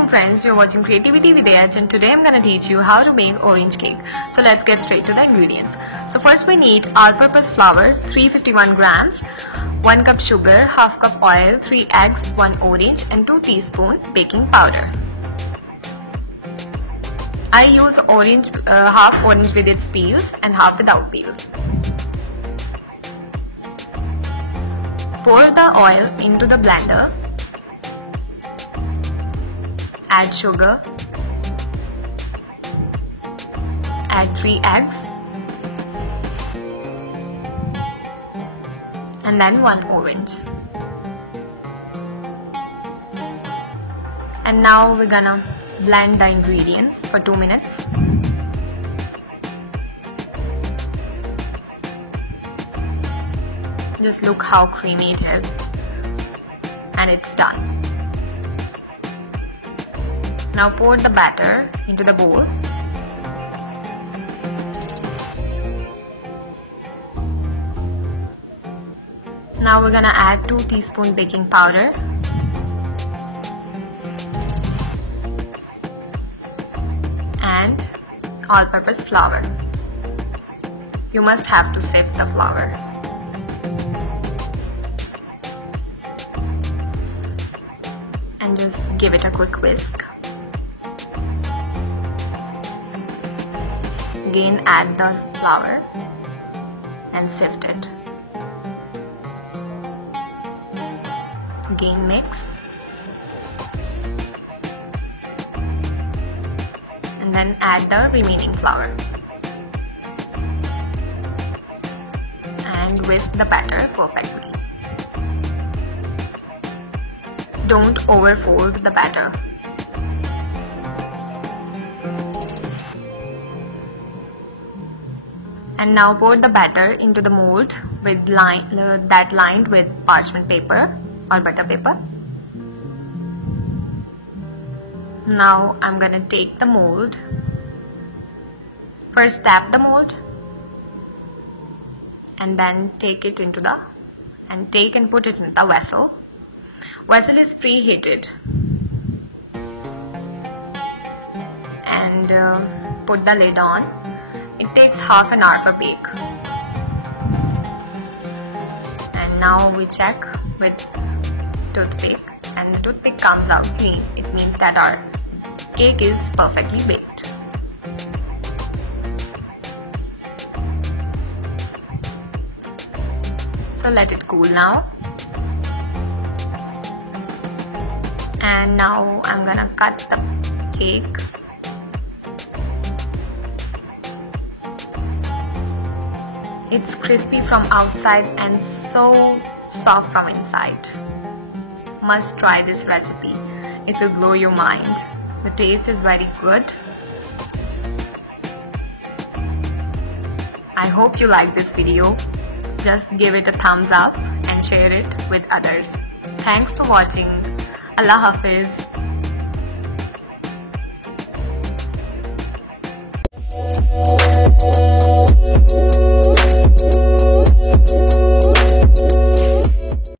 Assalamualaikum friends, you're watching Creativity with Edge and today I'm gonna teach you how to make orange cake. So let's get straight to the ingredients. So first we need all-purpose flour 351 grams, 1 cup sugar, half cup oil, 3 eggs, 1 orange and 2 teaspoons baking powder. I use half orange with its peels and half without peels. Pour the oil into the blender. Add sugar. Add 3 eggs. And then 1 orange. And now we're gonna blend the ingredients for 2 minutes. Just look how creamy it is. And it's done. Now pour the batter into the bowl. Now we're gonna add 2 teaspoons baking powder. And all-purpose flour. You must have to sift the flour. And just give it a quick whisk. Again add the flour and sift it. Again mix. And then add the remaining flour. And whisk the batter perfectly. Don't overfold the batter. And now pour the batter into the mold with that lined with parchment paper or butter paper. Now I'm gonna take the mold. First tap the mold and then take it into the and put it into the vessel. Vessel is preheated and put the lid on. It takes half an hour for bake. And now we check with toothpick and the toothpick comes out clean. It means that our cake is perfectly baked. So let it cool now. And now I'm gonna cut the cake. It's crispy from outside and so soft from inside. Must try this recipe. It will blow your mind. The taste is very good. I hope you like this video. Just give it a thumbs up and share it with others. Thanks for watching. Allah Hafiz.